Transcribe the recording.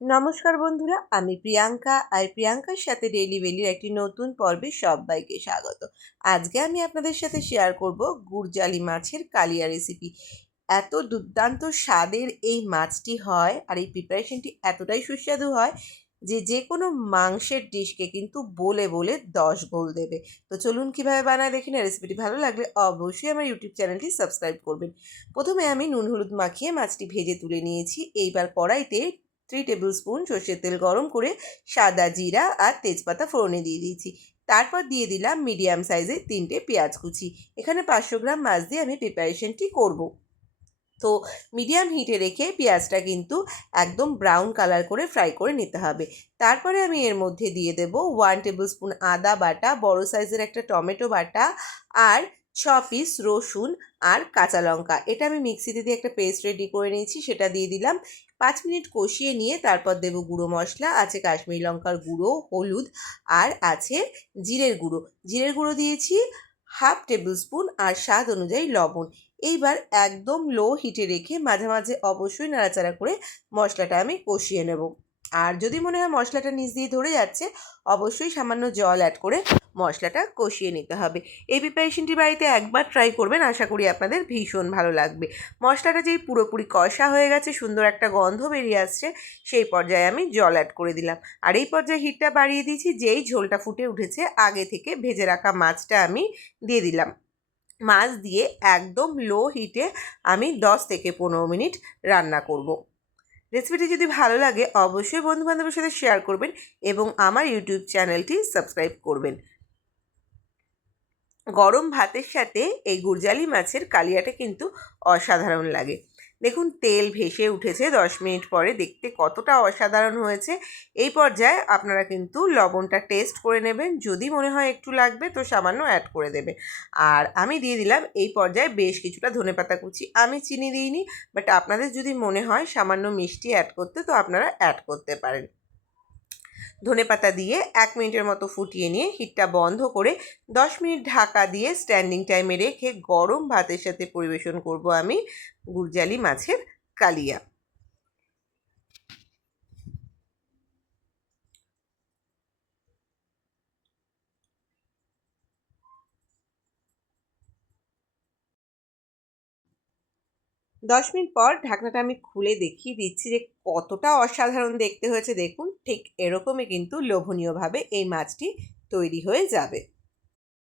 নমস্কার বন্ধুরা, আমি প্রিয়াঙ্কা আর প্রিয়াঙ্কার সাথে ডেইলি ভ্যালির একটি নতুন পর্বে সবাইকে স্বাগত। আজকে আমি আপনাদের সাথে শেয়ার করব গুড়জালি মাছের কালিয়া রেসিপি এত দুর্দান্ত স্বাদের এই মাছটি হয় আর এই প্রিপারেশনটি এতটাই সুস্বাদু হয় যে যে কোনো মাংসের ডিশকে কিন্তু বলে বলে দশ গোল দেবে। তো চলুন কীভাবে বানায় দেখি না রেসিপিটি ভালো লাগলে অবশ্যই আমার ইউটিউব চ্যানেলটি সাবস্ক্রাইব করবেন। প্রথমে আমি নুন হলুদ মাখিয়ে মাছটি ভেজে তুলে নিয়েছি। এইবার কড়াইতে থ্রি টেবিল স্পুন সর্ষের তেল গরম করে সাদা জিরা আর তেজপাতা ফোড়নে দিয়ে দিয়েছি। তারপর দিয়ে দিলাম মিডিয়াম সাইজের তিনটে পেঁয়াজ কুচি। এখানে পাঁচশো গ্রাম মাছ দিয়ে আমি প্রিপারেশনটি করব। তো মিডিয়াম হিটে রেখে পেঁয়াজটা কিন্তু একদম ব্রাউন কালার করে ফ্রাই করে নিতে হবে। তারপরে আমি এর মধ্যে দিয়ে দেব ওয়ান টেবিল স্পুন আদা বাটা, বড় সাইজের একটা টমেটো বাটা আর ছ পিস রসুন আর কাঁচা লঙ্কা। এটা আমি মিক্সিতে দিয়ে একটা পেস্ট রেডি করে নিয়েছি, সেটা দিয়ে দিলাম। পাঁচ মিনিট কষিয়ে নিয়ে তারপর দেবো গুঁড়ো মশলা, আছে কাশ্মীরি লঙ্কার গুঁড়ো, হলুদ আর আছে জিরের গুঁড়ো। জিরের গুঁড়ো দিয়েছি হাফ টেবিল স্পুন আর স্বাদ অনুযায়ী লবণ। এইবার একদম লো হিটে রেখে মাঝে মাঝে অবশ্যই নাড়াচাড়া করে মশলাটা আমি কষিয়ে নেব। আর যদি মনে হয় মশলাটা নিচ দিয়ে ধরে যাচ্ছে, অবশ্যই সামান্য জল অ্যাড করে মশলাটা কষিয়ে নিতে হবে। এই প্রিপারেশনটি বাড়িতে একবার ট্রাই করবেন, আশা করি আপনাদের ভীষণ ভালো লাগবে। মশলাটা যেই পুরোপুরি কষা হয়ে গেছে, সুন্দর একটা গন্ধ বেরিয়ে আসছে, সেই পর্যায়ে আমি জল অ্যাড করে দিলাম। আর এই পর্যায়ে হিটটা বাড়িয়ে দিয়েছি, যেই ঝোলটা ফুটে উঠেছে, আগে থেকে ভেজে রাখা মাছটা আমি দিয়ে দিলাম। মাছ দিয়ে একদম লো হিটে আমি দশ থেকে পনেরো মিনিট রান্না করব। রেসিপিটি যদি ভালো লাগে, অবশ্যই বন্ধুবান্ধবের সাথে শেয়ার করবেন এবং আমার ইউটিউব চ্যানেলটি সাবস্ক্রাইব করবেন। গরম ভাতের সাথে এই গুরজালি মাছের কালিয়াটা কিন্তু অসাধারণ লাগে। দেখুন, তেল ভেসে উঠেছে দশ মিনিট পরে, দেখতে কতটা অসাধারণ হয়েছে। এই পর্যায়ে আপনারা কিন্তু লবণটা টেস্ট করে নেবেন, যদি মনে হয় একটু লাগবে তো সামান্য অ্যাড করে দেবে আর আমি দিয়ে দিলাম এই পর্যায়ে বেশ কিছুটা ধনেপাতা কুচি। আমি চিনি দিইনি বাট আপনাদের যদি মনে হয় সামান্য মিষ্টি অ্যাড করতে, তো আপনারা অ্যাড করতে পারেন। ধনেপাতা দিয়ে এক মিনিটের মতো ফুটিয়ে নিয়ে হিটটা বন্ধ করে দশ মিনিট ঢাকা দিয়ে স্ট্যান্ডিং টাইমে রেখে গরম ভাতের সাথে পরিবেশন করব আমি গুরজালি মাছের কালিয়া। দশ মিনিট পর ঢাকনাটা আমি খুলে দেখিয়ে দিচ্ছি যে কতটা অসাধারণ দেখতে হয়েছে। দেখুন, ঠিক এরকমই কিন্তু লোভনীয়ভাবে এই মাছটি তৈরি হয়ে যাবে।